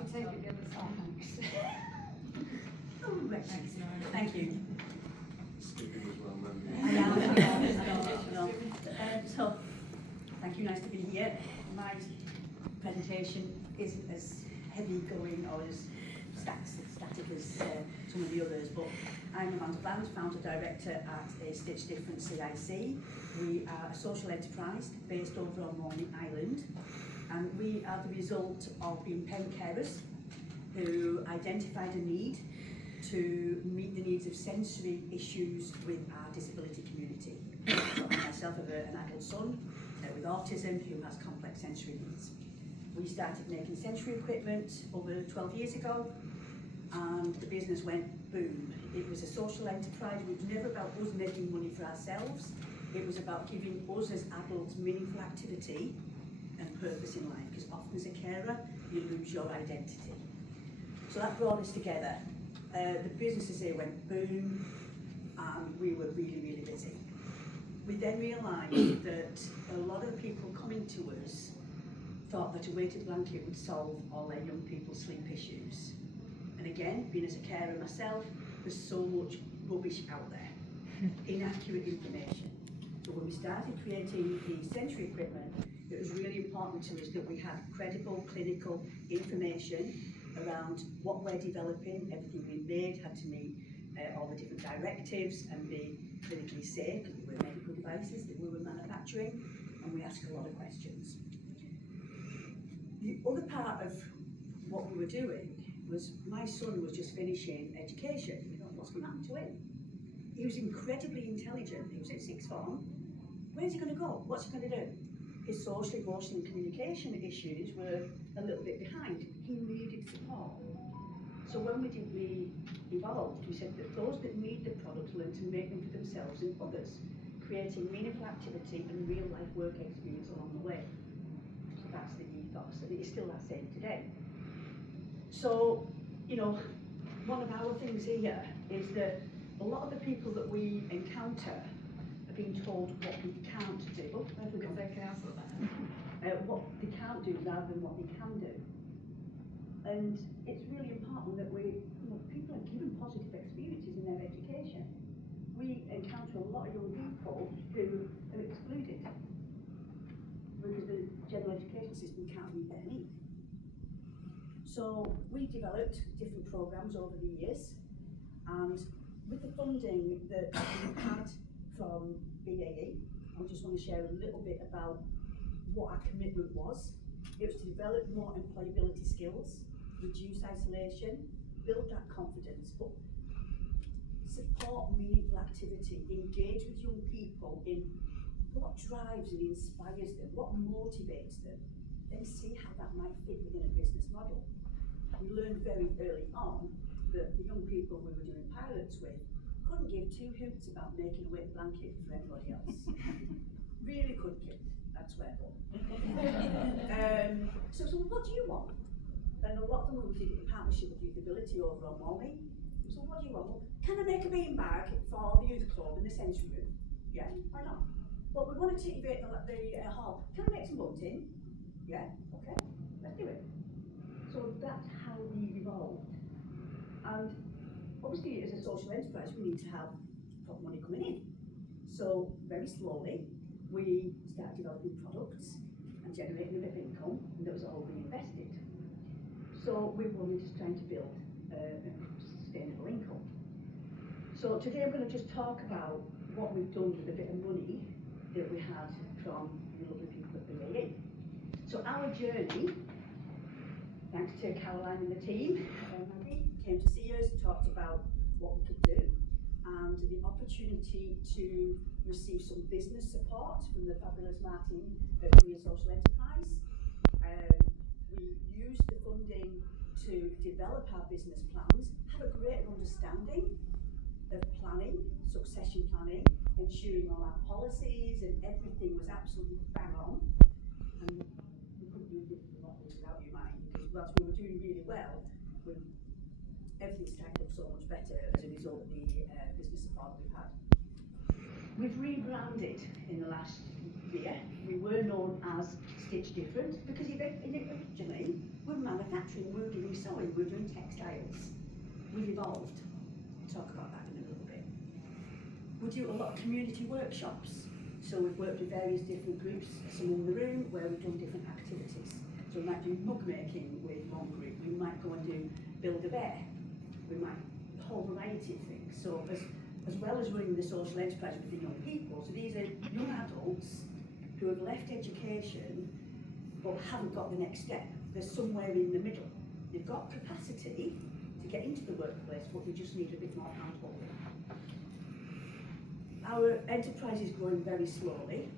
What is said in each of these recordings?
Should we take it the other side? Oh, thanks. Thanks, Nora. Thank you. Skipping as well, man. I know. So, thank you, nice to be here. My presentation isn't as heavy going or as static as some of the others, but I'm Amanda Bland, founder director at A Stitch Different CIC. We are a social enterprise based over on Morning Island, and we are the result of being parent carers who identified a need to meet the needs of sensory issues with our disability community. So I myself have an adult son with autism who has complex sensory needs. We started making sensory equipment over 12 years ago, and the business went boom. It was a social enterprise. It was never about us making money for ourselves. It was about giving us as adults meaningful activity and purpose in life, because often as a carer, you lose your identity. So that brought us together. The businesses here went boom, and we were really, really busy. We then realised that a lot of people coming to us thought that a weighted blanket would solve all their young people's sleep issues. And again, being as a carer myself, there's so much rubbish out there, inaccurate information. So when we started creating the sensory equipment, it was really important to us that we had credible clinical information around what we're developing. Everything we made had to meet all the different directives and be clinically safe, because they were medical devices that we were manufacturing, and we asked a lot of questions. The other part of what we were doing was my son was just finishing education. We thought, what's going to happen to him? He was incredibly intelligent. He was at sixth form. Where's he going to go? What's he going to do? His social, emotional and communication issues were a little bit behind. He needed support. So when we evolved, we said that those that need the products learn to make them for themselves and others, creating meaningful activity and real life work experience along the way. So that's the ethos, and it is still that same today. So, you know, one of our things here is that a lot of the people that we encounter are being told what we can't do. Because they cancel that. What they can't do rather than what they can do. And it's really important that people are given positive experiences in their education. We encounter a lot of young people who are excluded because the general education system can't meet their needs. So we developed different programs over the years, and with the funding that we had from BAE, I just want to share a little bit about what our commitment was. It was to develop more employability skills, reduce isolation, build that confidence, but support meaningful activity, engage with young people in what drives and inspires them, what motivates them, then see how that might fit within a business model. We learned very early on that the young people we were doing pilots with couldn't give two hoots about making a weighted blanket for anybody else. Really couldn't give, that's where so what do you want? And a lot of them we did it in partnership with Youthability over on Morning. So what do you want? Well, can I make a beanbag for the youth club in the sensory room? Yeah, why not? Well, we want to activate the hall. Can I make some bunting? Yeah, okay, let's do it. So that's how we evolved. And obviously, as a social enterprise, we need to have proper money coming in. So very slowly, we started developing products and generating a bit of income, and that was all reinvested. So we were just trying to build a sustainable income. So today I'm going to just talk about what we've done with a bit of money that we had from the lovely people at BAE. So our journey, thanks to Caroline and the team, Maggie came to see us, talked about what we could do, and the opportunity to receive some business support from the fabulous Martin at We Are Social Enterprise. We used the funding to develop our business plans, have a greater understanding of planning, succession planning, ensuring all our policies and everything was absolutely bang on. And we couldn't do this without you, Mike, because whilst we were doing really well, everything stacked up so much better as a result of the business support we've had. We've rebranded in the last year. We were known as Stitch Different because originally we're manufacturing. manufacturing, we were doing sewing, we were doing textiles. We've evolved. We'll talk about that in a little bit. We do a lot of community workshops. So we've worked with various different groups, some in the room, where we've done different activities. So we might do mug making with one group, we might go and do Build a Bear, we might, a whole variety of things. So as well as running the social enterprise with the young people, so these are young adults who have left education but haven't got the next step. They're somewhere in the middle. They've got capacity to get into the workplace, but they just need a bit more hand-holding. Our enterprise is growing very slowly,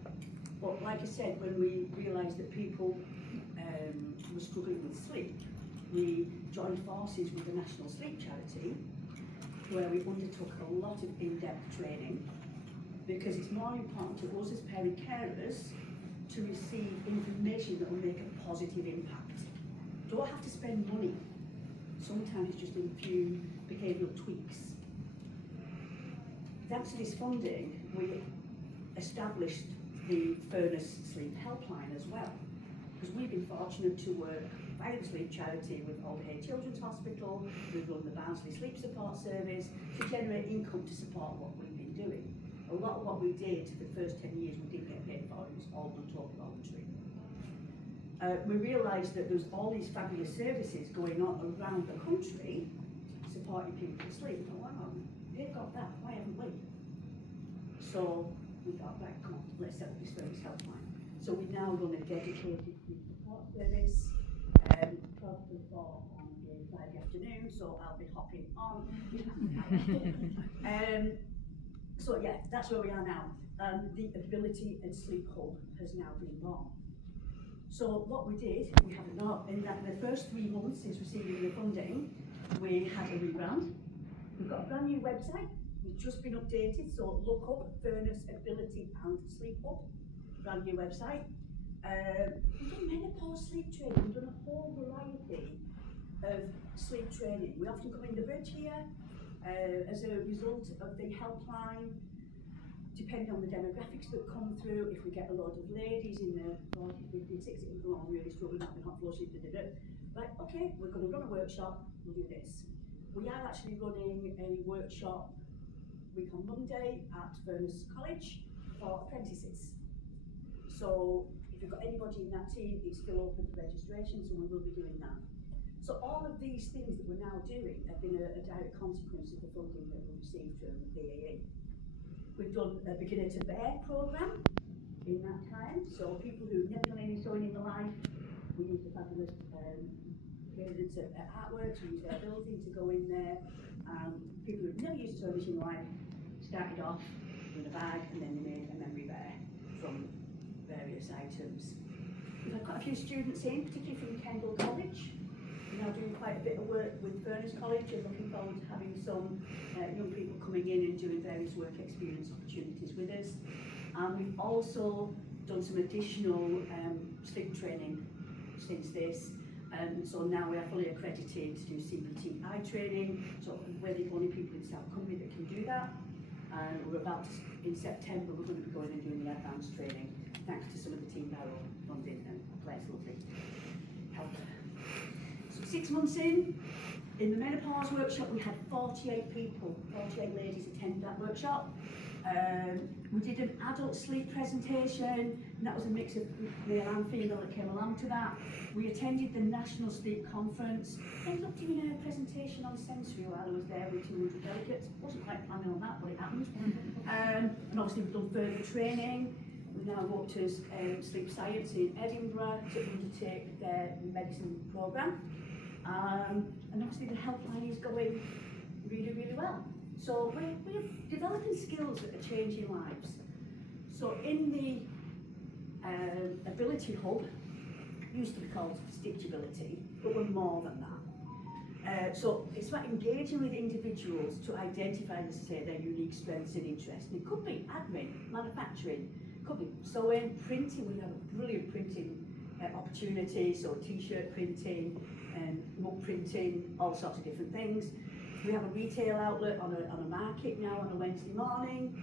but like I said, when we realised that people were struggling with sleep, we joined forces with the National Sleep Charity, where we undertook a lot of in-depth training, because it's more important to us as parent carers to receive information that will make a positive impact. Don't have to spend money. Sometimes it's just a few behavioural tweaks. Thanks to this funding, we established the Furness Sleep Helpline as well, because we've been fortunate to work via the Sleep Charity with Old Hay Children's Hospital. We've run the Barnsley Sleep Support Service to generate income to support what we've been doing. A lot of what we did for the first 10 years we didn't get paid for, it was all done totally voluntary. We realised that there's all these fabulous services going on around the country supporting people to sleep. Oh, wow, they've got that, why haven't we? So we thought, right, come on, let's set up this Furness Helpline. So we now run a dedicated sleep support service, 12 to 4 on a Friday afternoon, so I'll be hopping on. So yeah, that's where we are now. The Ability and Sleep Hub has now been born. So what we did, we had in the first 3 months since receiving the funding, we had a rebrand. We've got a brand new website, we've just been updated, so look up Furness Ability and Sleep Hub, brand new website. We've done menopause sleep training, we've done a whole variety of sleep training. We often come in the bridge here as a result of the helpline, depending on the demographics that come through. If we get a lot of ladies in the 40, 50, 60, we go on really struggling, not been hot flushing, right, okay, we're going to run a workshop, we'll do this. We are actually running a workshop week on Monday at Furness College for apprentices. So if you've got anybody in that team, it's still open for registration, so we will be doing that. So all of these things that we're now doing have been a direct consequence of the funding that we received from the AAE. We've done a Beginner to Bear programme in that time, so people who've never done any sewing in their life, we use the fabulous parents at Artworks, we use their building to go in there. People who've never used a sewing machine in their life started off in a bag, and then they made a memory bear from various items. We've had quite a few students in, particularly from Kendal College. We're now doing quite a bit of work with Furness College and looking forward to having some young people coming in and doing various work experience opportunities with us. And we've also done some additional sleep training since this. So now we are fully accredited to do CPT eye training, so we're the only people in South Cumbria that can do that. And we're about to, in September, we're going to be going and doing the advanced training, thanks to some of the Team Barrow funding and Claire's lovely help. So 6 months in the menopause workshop, we had 48 people, 48 ladies attend that workshop. We did an adult sleep presentation, and that was a mix of male and female that came along to that. We attended the National Sleep Conference. Ended up doing a presentation on sensory while I was there with 200 delegates. Wasn't quite planning on that, but it happened. And obviously we've done further training. We now go up to Sleep Science in Edinburgh to undertake their medicine programme. And obviously the helpline is going really, really well. So we're developing skills that are changing lives. So in the Ability Hub, used to be called Stitchability, but we're more than that. So it's about engaging with individuals to identify, as I say, their unique strengths and interests. And it could be admin, manufacturing, could be sewing, printing. We have a brilliant printing opportunity, so t-shirt printing, mug printing, all sorts of different things. We have a retail outlet on a market now on a Wednesday morning.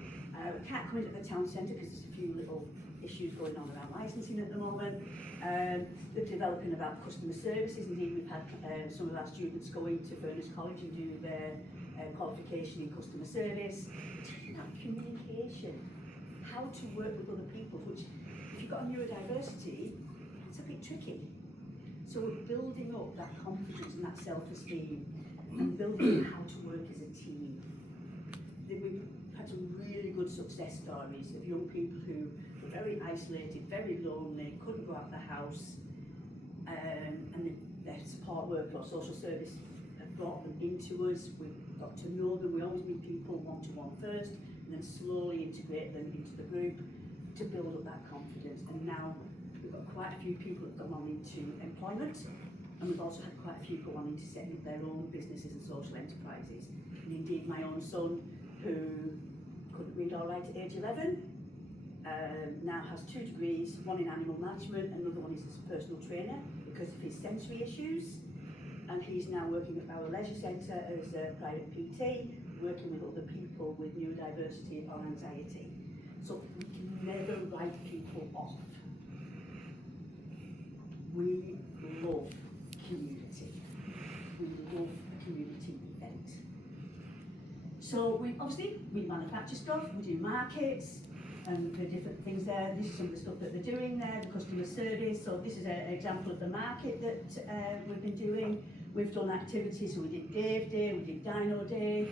We can't come into the town centre because there's a few little issues going on around licensing at the moment. They're developing about customer services. Indeed, we've had some of our students go into Furness College and do their qualification in customer service. Teaching about communication, how to work with other people, which if you've got a neurodiversity, it's a bit tricky. So we're building up that confidence and that self-esteem and building how to work as a team. We've had some really good success stories of young people who were very isolated, very lonely, couldn't go out of the house, and their support worker or social service have brought them into us. We've got to know them. We always meet people one-to-one first, and then slowly integrate them into the group to build up that confidence. And now we've got quite a few people that have gone on into employment, and we've also had quite a few go on into setting up their own businesses and social enterprises. And indeed, my own son, who couldn't read or write at age 11, now has 2 degrees, one in animal management, another one is as a personal trainer because of his sensory issues. And he's now working at our leisure centre as a private PT, working with other people with neurodiversity or anxiety. So we can never write people off. We love community. We love a community event. So we manufacture stuff, we do markets, and there are different things there. This is some of the stuff that they're doing there, the customer service. So this is an example of the market that we've been doing. We've done activities, so we did Dave Day, we did Dino Day.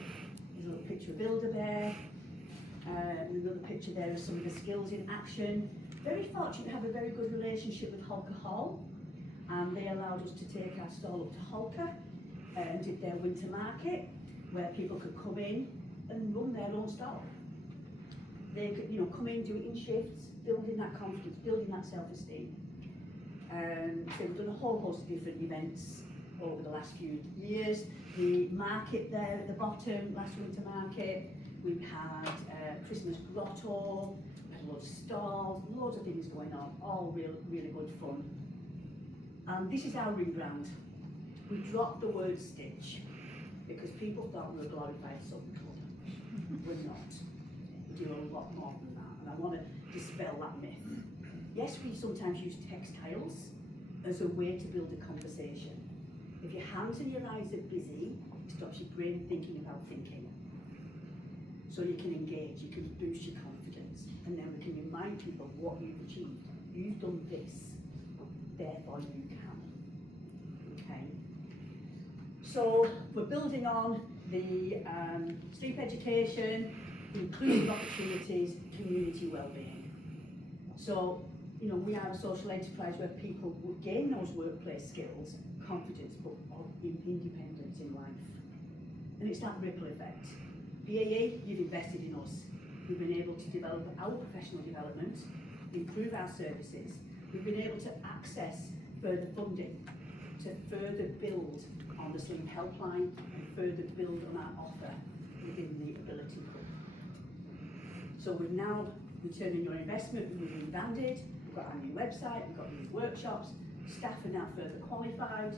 There's a little picture of Build-A-Bear. Another picture there of some of the skills in action. Very fortunate to have a very good relationship with Holker Hall. They allowed us to take our stall up to Holker and did their winter market, where people could come in and run their own stall. They could, come in, do it in shifts, building that confidence, building that self-esteem. So we've done a whole host of different events over the last few years. The market there at the bottom, last winter market, we had Christmas grotto, we had loads of stalls, loads of things going on, all really good fun. And this is our rebrand. We dropped the word stitch because people thought we were a glorified sewing club. We're not. We do a lot more than that, and I want to dispel that myth. Yes, we sometimes use textiles as a way to build a conversation. If your hands and your eyes are busy, it stops your brain thinking about thinking. So you can engage, you can boost your confidence, and then we can remind people what you've achieved. You've done this, therefore you can. Okay. So we're building on the sleep education, inclusive opportunities, community well-being. So, we are a social enterprise where people will gain those workplace skills, confidence, but independence in life. And it's that ripple effect. BAE, you've invested in us. We've been able to develop our professional development, improve our services. We've been able to access further funding to further build on the Sleep Helpline and further build on our offer within the Ability Hub. So we've now returned on your investment, we've rebranded, we've got our new website, we've got new workshops, staff are now further qualified.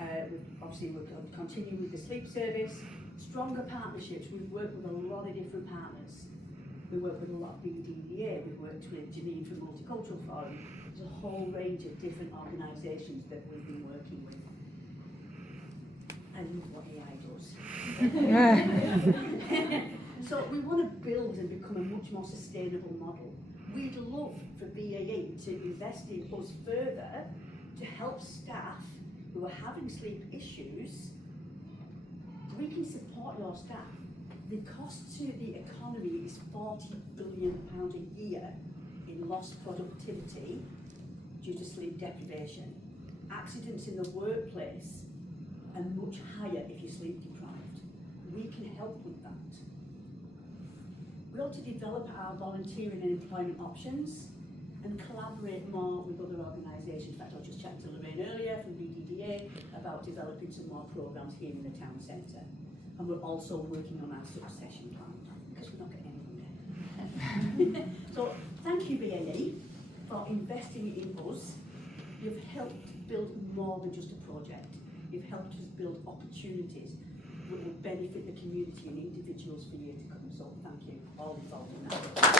We're continuing with the sleep service, stronger partnerships. We've worked with a lot of different partners. We work with a lot of BDVA, we've worked with Janine from Multicultural Forum. There's a whole range of different organisations that we've been working with. I love what AI does. So we want to build and become a much more sustainable model. We'd love for BAE to invest in us further to help staff who are having sleep issues. We can support your staff. The cost to the economy is £40 billion a year in lost productivity due to sleep deprivation. Accidents in the workplace are much higher if you're sleep deprived. We can help with that. We ought to develop our volunteering and employment options and collaborate more with other organisations. In fact, I was just chatting to Lorraine earlier from BDDA about developing some more programmes here in the town centre. And we're also working on our succession plan because we're not getting anywhere. So thank you, BAE, for investing in us. You've helped build more than just a project. You've helped us build opportunities that will benefit the community and individuals for years to come. So thank you, all involved in that.